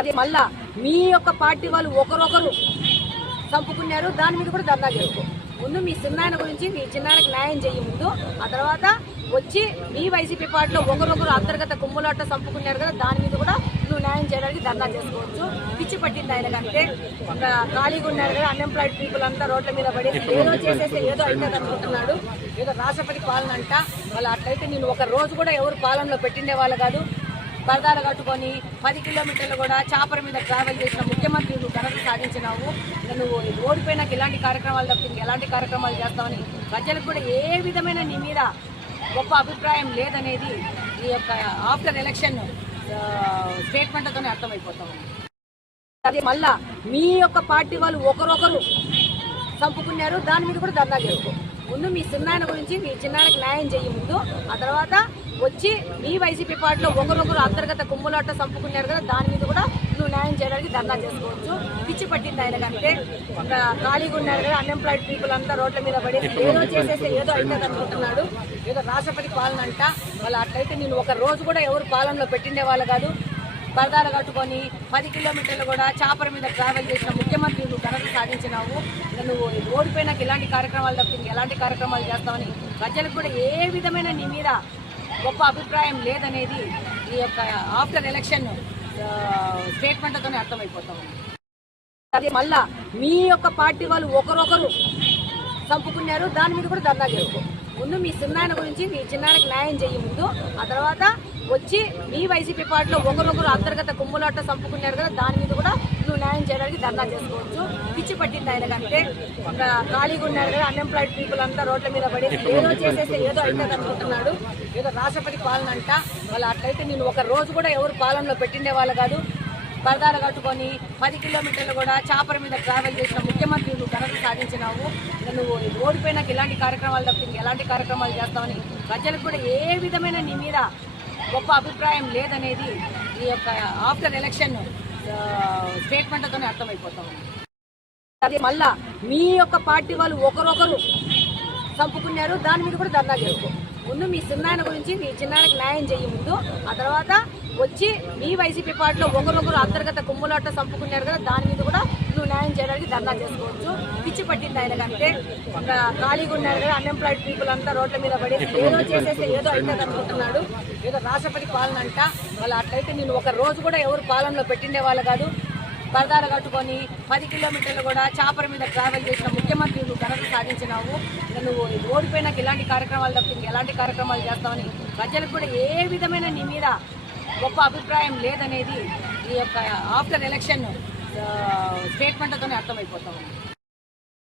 అది మళ్ళా మీ యొక్క పార్టీ వాళ్ళు ఒకరొకరు చంపుకున్నారు. దాని మీద కూడా ధర్నా చేసుకో. ముందు మీ చిన్నాయన గురించి మీ చిన్నాయనకి న్యాయం చేయ ముందు, ఆ తర్వాత వచ్చి మీ వైసీపీ పార్టీలో ఒకరొకరు అంతర్గత కుమ్ములాట చంపుకున్నారు కదా, దాని మీద కూడా నువ్వు న్యాయం చేయడానికి ధర్నా చేసుకోవచ్చు. పిచ్చి పట్టింది ఆయన కంటే ఖాళీగా ఉన్నారు కదా, అన్ఎంప్లాయిడ్ పీపుల్ అంతా రోడ్ల మీద పడేసి ఏదో చేసేసి ఏదో అయితే అనుకుంటున్నాడు. ఏదో రాష్ట్రపతి పాలన అంట. వాళ్ళు అట్లయితే నేను ఒక రోజు కూడా ఎవరు పాలనలో పెట్టిండే వాళ్ళు కాదు. పరదాలు కట్టుకొని 10 కిలోమీటర్లు కూడా చాపర్ మీద ట్రావెల్ చేసిన ముఖ్యమంత్రి నువ్వు ఘనత సాధించినావు. నువ్వు ఓడిపోయినాక ఇలాంటి కార్యక్రమాలు తప్పింది ఎలాంటి కార్యక్రమాలు చేస్తావని ప్రజలకు కూడా ఏ విధమైన నీ మీద గొప్ప అభిప్రాయం లేదనేది ఈ యొక్క ఆఫ్టర్ ఎలక్షన్ స్టేట్మెంట్తోనే అర్థమైపోతాం. అది మళ్ళా మీ యొక్క పార్టీ వాళ్ళు ఒకరొకరు చంపుకున్నారు. దాని మీద కూడా ధర్నా చేసుకో. ముందు మీ చిన్నాయన గురించి మీ చిన్నాయనకి న్యాయం చేయ ముందు, ఆ తర్వాత వచ్చి మీ వైసీపీ పార్టీలో ఒకరొకరు అంతర్గత కుమ్ములాట చంపుకున్నారు కదా, దాని మీద కూడా నువ్వు న్యాయం చేయడానికి ధర్నా చేసుకోవచ్చు. పిచ్చి పట్టింది ఆయన కంటే ఖాళీగా ఉన్నారు కదా, అన్ఎంప్లాయిడ్ పీపుల్ అంతా రోడ్ల మీద పడేసి ఏదో చేసేసి ఏదో అయితే అనుకుంటున్నాడు. ఏదో రాష్ట్రపతి పాలన అంట. వాళ్ళు అట్లయితే నేను ఒక రోజు కూడా ఎవరు పాలనలో పెట్టిండే వాళ్ళు కాదు. పరదాలు కట్టుకొని 10 కిలోమీటర్లు కూడా చాపర్ మీద ట్రావెల్ చేసిన ముఖ్యమంత్రి నువ్వు ఘనత సాధించినావు. నువ్వు ఓడిపోయినాక ఇలాంటి కార్యక్రమాలు తప్పింది ఎలాంటి కార్యక్రమాలు చేస్తావని ప్రజలకు కూడా ఏ విధమైన నీ మీద గొప్ప అభిప్రాయం లేదనేది ఈ యొక్క ఆఫ్టర్ ఎలక్షన్ స్టేట్మెంట్తోనే అర్థమైపోతాం. అది మళ్ళా మీ యొక్క పార్టీ వాళ్ళు ఒకరొకరు చంపుకున్నారు. దాని మీద కూడా ధర్నా చేసుకో. ముందు మీ చిన్నాయన గురించి మీ చిన్నాయనకి న్యాయం చేయ ముందు, ఆ తర్వాత వచ్చి మీ వైసీపీ పార్టీలో ఒకరొకరు అంతర్గత కుమ్ములాట చంపుకున్నారు కదా, దాని మీద కూడా నువ్వు న్యాయం చేయడానికి ధర్నా చేసుకోవచ్చు. పిచ్చి పట్టింది ఆయన కంటే ఖాళీగా ఉన్నారు కదా, అన్ఎంప్లాయిడ్ పీపుల్ అంతా రోడ్ల మీద పడేసి ఏదో చేసేసి ఏదో అయితే అనుకుంటున్నాడు. ఏదో రాష్ట్రపతి పాలన అంట. వాళ్ళు అట్లయితే నేను ఒక రోజు కూడా ఎవరు పాలనలో పెట్టిండే వాళ్ళు కాదు. పరదాలు కట్టుకొని 10 కిలోమీటర్లు కూడా చాపర్ మీద ట్రావెల్ చేసిన ముఖ్యమంత్రి నువ్వు ఘనత సాధించినావు. నువ్వు ఓడిపోయినాక ఇలాంటి కార్యక్రమాలు తప్పింది ఎలాంటి కార్యక్రమాలు చేస్తావని ప్రజలకు కూడా ఏ విధమైన నీ మీద గొప్ప అభిప్రాయం లేదనేది ఈ యొక్క ఆఫ్టర్ ఎలక్షన్ స్టేట్మెంట్తోనే అర్థమైపోతాం. అది మళ్ళా మీ యొక్క పార్టీ వాళ్ళు ఒకరొకరు చంపుకున్నారు. దాని మీద కూడా ధర్నా చేసుకో. ముందు మీ చిన్నాయన గురించి మీ చిన్నాయనకి న్యాయం చేయ ముందు, ఆ తర్వాత వచ్చి మీ వైసీపీ పార్టీలో ఒకరొకరు అంతర్గత కుమ్ములాట చంపుకున్నారు కదా, దాని మీద కూడా నువ్వు న్యాయం చేయడానికి ధర్నా చేసుకోవచ్చు. పిచ్చి పట్టింది ఆయన కంటే ఖాళీగా ఉన్నారు కదా, అన్ఎంప్లాయిడ్ పీపుల్ అంతా రోడ్ల మీద పడేసి ఏదో చేసేసి ఏదో అయితే అనుకుంటున్నాడు. ఏదో రాష్ట్రపతి పాలన అంట. వాళ్ళు అట్లయితే నేను ఒక రోజు కూడా ఎవరు పాలనలో పెట్టిండే వాళ్ళు కాదు. పరదాలు కట్టుకొని 10 కిలోమీటర్లు కూడా చాపర్ మీద ట్రావెల్ చేసిన ముఖ్యమంత్రి నువ్వు ఘనత సాధించినావు. నువ్వు ఓడిపోయినాక ఇలాంటి కార్యక్రమాలు తప్పింది ఎలాంటి కార్యక్రమాలు చేస్తావని ప్రజలకు కూడా ఏ విధమైన నీ మీద గొప్ప అభిప్రాయం లేదనేది ఈ యొక్క ఆఫ్టర్ ఎలక్షన్ స్టేట్మెంట్తోనే అర్థమైపోతాం.